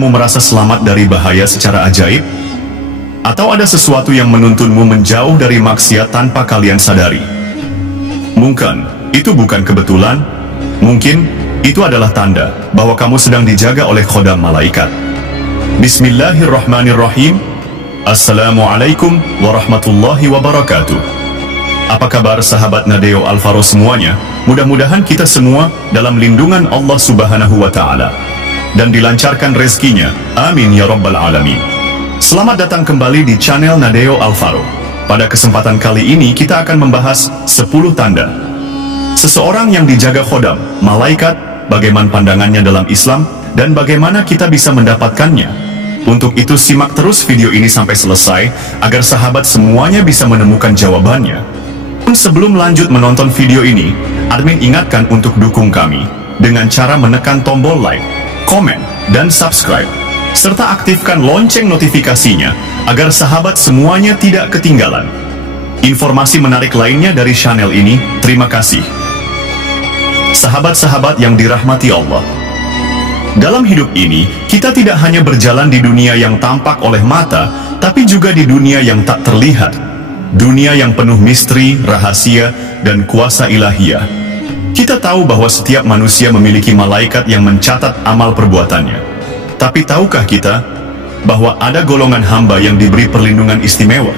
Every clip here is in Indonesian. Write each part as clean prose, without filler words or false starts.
kamu merasa selamat dari bahaya secara ajaib? Atau ada sesuatu yang menuntunmu menjauh dari maksiat tanpa kalian sadari? Mungkin itu bukan kebetulan, mungkin itu adalah tanda bahwa kamu sedang dijaga oleh khodam malaikat. Bismillahirrahmanirrahim. Assalamualaikum warahmatullahi wabarakatuh. Apa kabar sahabat Nadeo Alvaro semuanya? Mudah-mudahan kita semua dalam lindungan Allah Subhanahu wa Ta'ala dan dilancarkan rezekinya. Amin ya rabbal alamin. Selamat datang kembali di channel Nadeo Alvaro. Pada kesempatan kali ini kita akan membahas 10 tanda seseorang yang dijaga khodam malaikat, bagaimana pandangannya dalam Islam, dan bagaimana kita bisa mendapatkannya. Untuk itu simak terus video ini sampai selesai, agar sahabat semuanya bisa menemukan jawabannya. Sebelum lanjut menonton video ini, admin ingatkan untuk dukung kami dengan cara menekan tombol like, komen, dan subscribe, serta aktifkan lonceng notifikasinya, agar sahabat semuanya tidak ketinggalan informasi menarik lainnya dari channel ini. Terima kasih. Sahabat-sahabat yang dirahmati Allah, dalam hidup ini, kita tidak hanya berjalan di dunia yang tampak oleh mata, tapi juga di dunia yang tak terlihat. Dunia yang penuh misteri, rahasia, dan kuasa ilahiyah. Kita tahu bahwa setiap manusia memiliki malaikat yang mencatat amal perbuatannya. Tapi tahukah kita bahwa ada golongan hamba yang diberi perlindungan istimewa?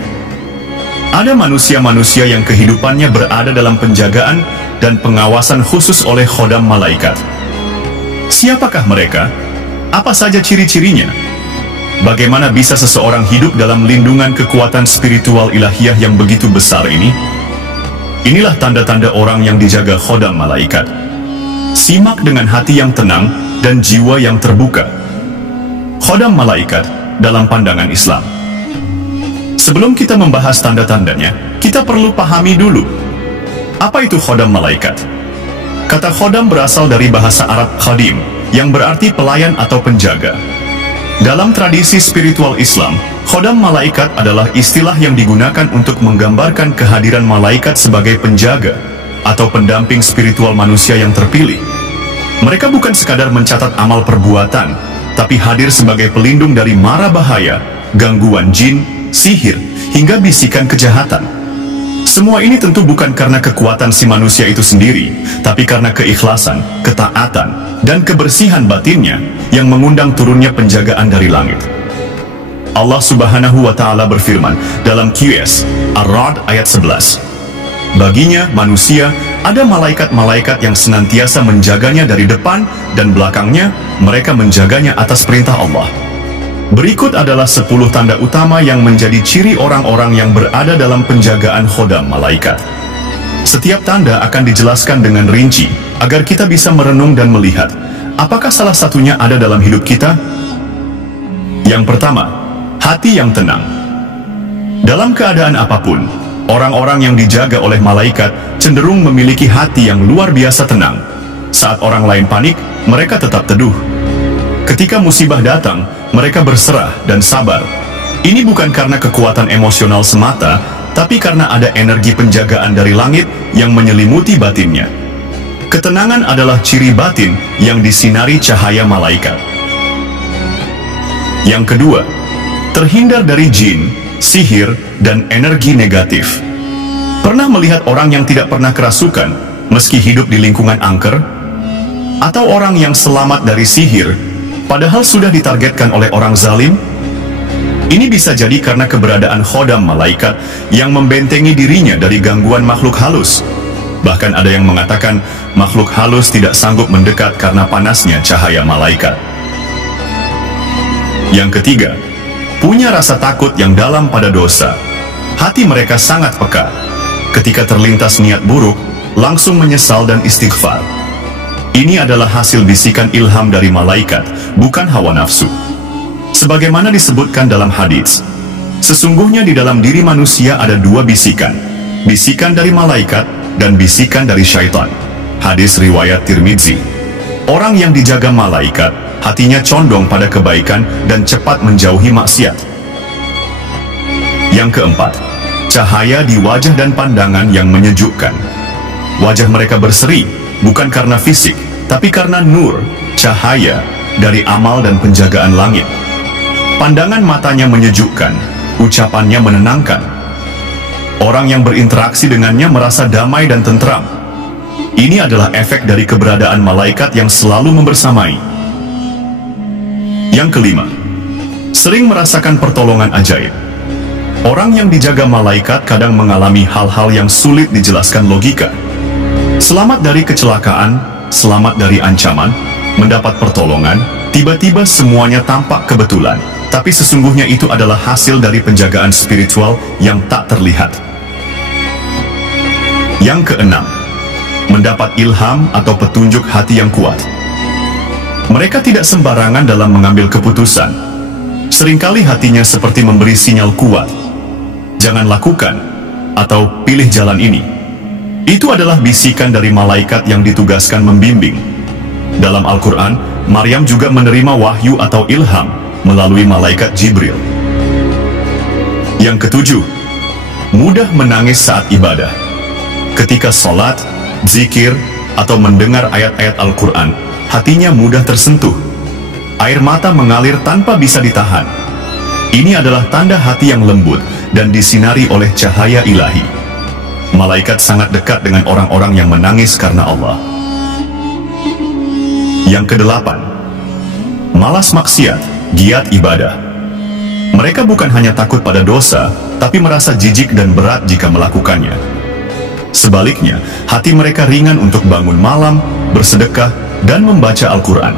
Ada manusia-manusia yang kehidupannya berada dalam penjagaan dan pengawasan khusus oleh khodam malaikat. Siapakah mereka? Apa saja ciri-cirinya? Bagaimana bisa seseorang hidup dalam lindungan kekuatan spiritual ilahiyah yang begitu besar ini? Inilah tanda-tanda orang yang dijaga khodam malaikat. Simak dengan hati yang tenang dan jiwa yang terbuka. Khodam malaikat dalam pandangan Islam. Sebelum kita membahas tanda-tandanya, kita perlu pahami dulu, apa itu khodam malaikat? Kata khodam berasal dari bahasa Arab khadim, yang berarti pelayan atau penjaga. Dalam tradisi spiritual Islam, khodam malaikat adalah istilah yang digunakan untuk menggambarkan kehadiran malaikat sebagai penjaga atau pendamping spiritual manusia yang terpilih. Mereka bukan sekadar mencatat amal perbuatan, tapi hadir sebagai pelindung dari mara bahaya, gangguan jin, sihir, hingga bisikan kejahatan. Semua ini tentu bukan karena kekuatan si manusia itu sendiri, tapi karena keikhlasan, ketaatan, dan kebersihan batinnya yang mengundang turunnya penjagaan dari langit. Allah Subhanahu wa Ta'ala berfirman dalam QS Ar-Ra'd ayat 11. Baginya, manusia, ada malaikat-malaikat yang senantiasa menjaganya dari depan dan belakangnya, mereka menjaganya atas perintah Allah. Berikut adalah 10 tanda utama yang menjadi ciri orang-orang yang berada dalam penjagaan khodam malaikat. Setiap tanda akan dijelaskan dengan rinci, agar kita bisa merenung dan melihat, apakah salah satunya ada dalam hidup kita? Yang pertama, hati yang tenang. Dalam keadaan apapun, orang-orang yang dijaga oleh malaikat cenderung memiliki hati yang luar biasa tenang. Saat orang lain panik, mereka tetap teduh. Ketika musibah datang, mereka berserah dan sabar. Ini bukan karena kekuatan emosional semata, tapi karena ada energi penjagaan dari langit yang menyelimuti batinnya. Ketenangan adalah ciri batin yang disinari cahaya malaikat. Yang kedua, terhindar dari jin, sihir, dan energi negatif. Pernah melihat orang yang tidak pernah kerasukan, meski hidup di lingkungan angker? Atau orang yang selamat dari sihir, padahal sudah ditargetkan oleh orang zalim? Ini bisa jadi karena keberadaan khodam malaikat yang membentengi dirinya dari gangguan makhluk halus. Bahkan ada yang mengatakan makhluk halus tidak sanggup mendekat karena panasnya cahaya malaikat. Yang ketiga, punya rasa takut yang dalam pada dosa. Hati mereka sangat peka. Ketika terlintas niat buruk, langsung menyesal dan istighfar. Ini adalah hasil bisikan ilham dari malaikat, bukan hawa nafsu. Sebagaimana disebutkan dalam hadis, sesungguhnya di dalam diri manusia ada 2 bisikan, bisikan dari malaikat dan bisikan dari syaitan. Hadis riwayat Tirmidzi. Orang yang dijaga malaikat, hatinya condong pada kebaikan dan cepat menjauhi maksiat. Yang keempat, cahaya di wajah dan pandangan yang menyejukkan. Wajah mereka berseri, bukan karena fisik, tapi karena nur, cahaya, dari amal dan penjagaan langit. Pandangan matanya menyejukkan, ucapannya menenangkan. Orang yang berinteraksi dengannya merasa damai dan tentram. Ini adalah efek dari keberadaan malaikat yang selalu membersamai. Yang kelima, sering merasakan pertolongan ajaib. Orang yang dijaga malaikat kadang mengalami hal-hal yang sulit dijelaskan logika. Selamat dari kecelakaan, selamat dari ancaman, mendapat pertolongan, tiba-tiba semuanya tampak kebetulan. Tapi sesungguhnya itu adalah hasil dari penjagaan spiritual yang tak terlihat. Yang keenam, mendapat ilham atau petunjuk hati yang kuat. Mereka tidak sembarangan dalam mengambil keputusan. Seringkali hatinya seperti memberi sinyal kuat. Jangan lakukan, atau pilih jalan ini. Itu adalah bisikan dari malaikat yang ditugaskan membimbing. Dalam Al-Quran, Maryam juga menerima wahyu atau ilham melalui malaikat Jibril. Yang ketujuh, mudah menangis saat ibadah. Ketika sholat, zikir, atau mendengar ayat-ayat Al-Quran, hatinya mudah tersentuh. Air mata mengalir tanpa bisa ditahan. Ini adalah tanda hati yang lembut dan disinari oleh cahaya ilahi. Malaikat sangat dekat dengan orang-orang yang menangis karena Allah. Yang kedelapan, malas maksiat, giat ibadah. Mereka bukan hanya takut pada dosa, tapi merasa jijik dan berat jika melakukannya. Sebaliknya, hati mereka ringan untuk bangun malam, bersedekah, dan membaca Al-Quran.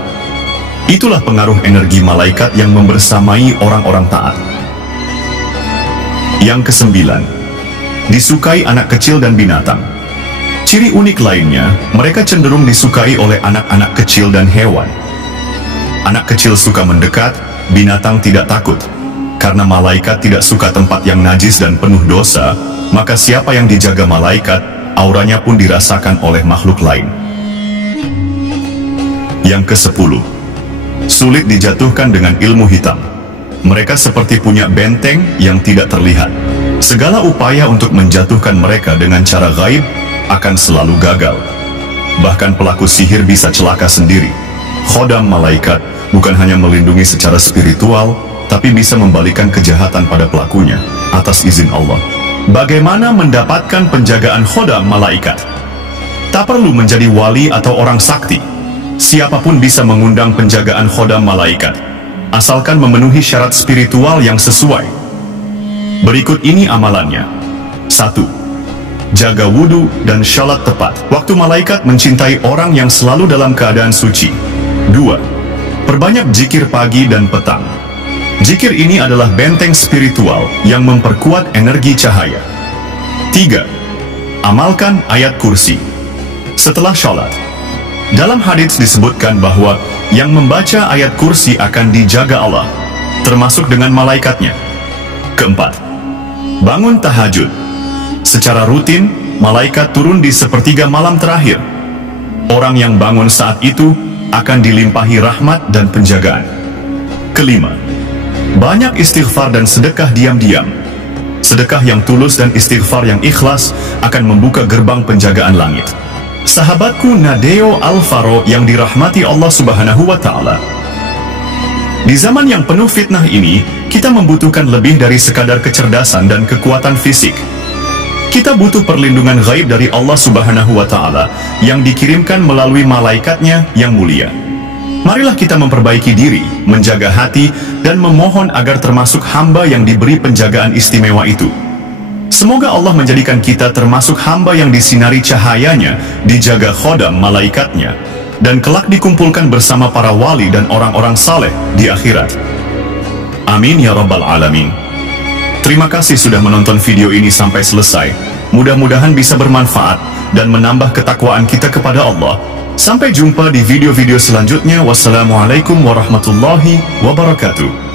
Itulah pengaruh energi malaikat yang membersamai orang-orang taat. Yang kesembilan, disukai anak kecil dan binatang. Ciri unik lainnya, mereka cenderung disukai oleh anak-anak kecil dan hewan. Anak kecil suka mendekat, binatang tidak takut. Karena malaikat tidak suka tempat yang najis dan penuh dosa, maka siapa yang dijaga malaikat, auranya pun dirasakan oleh makhluk lain. Yang ke-10, sulit dijatuhkan dengan ilmu hitam. Mereka seperti punya benteng yang tidak terlihat. Segala upaya untuk menjatuhkan mereka dengan cara gaib akan selalu gagal. Bahkan pelaku sihir bisa celaka sendiri. Khodam malaikat bukan hanya melindungi secara spiritual, tapi bisa membalikan kejahatan pada pelakunya atas izin Allah. Bagaimana mendapatkan penjagaan khodam malaikat? Tak perlu menjadi wali atau orang sakti. Siapapun bisa mengundang penjagaan khodam malaikat, asalkan memenuhi syarat spiritual yang sesuai. Berikut ini amalannya. 1. Jaga wudhu dan syalat tepat. Waktu malaikat mencintai orang yang selalu dalam keadaan suci. 2. Perbanyak zikir pagi dan petang. Zikir ini adalah benteng spiritual yang memperkuat energi cahaya. 3. Amalkan ayat kursi setelah syalat. Dalam hadits disebutkan bahwa yang membaca ayat kursi akan dijaga Allah, termasuk dengan malaikatnya. 4. Bangun tahajud. Secara rutin, malaikat turun di sepertiga malam terakhir. Orang yang bangun saat itu akan dilimpahi rahmat dan penjagaan. 5. Banyak istighfar dan sedekah diam-diam. Sedekah yang tulus dan istighfar yang ikhlas akan membuka gerbang penjagaan langit. Sahabatku Nadeo Alvaro yang dirahmati Allah Subhanahu wa Ta'ala. Di zaman yang penuh fitnah ini, kita membutuhkan lebih dari sekadar kecerdasan dan kekuatan fisik. Kita butuh perlindungan gaib dari Allah Subhanahu wa Ta'ala yang dikirimkan melalui malaikatnya yang mulia. Marilah kita memperbaiki diri, menjaga hati, dan memohon agar termasuk hamba yang diberi penjagaan istimewa itu. Semoga Allah menjadikan kita termasuk hamba yang disinari cahayanya, dijaga khodam malaikatnya, dan kelak dikumpulkan bersama para wali dan orang-orang saleh di akhirat. Amin ya rabbal alamin. Terima kasih sudah menonton video ini sampai selesai. Mudah-mudahan bisa bermanfaat dan menambah ketakwaan kita kepada Allah. Sampai jumpa di video-video selanjutnya. Wassalamualaikum warahmatullahi wabarakatuh.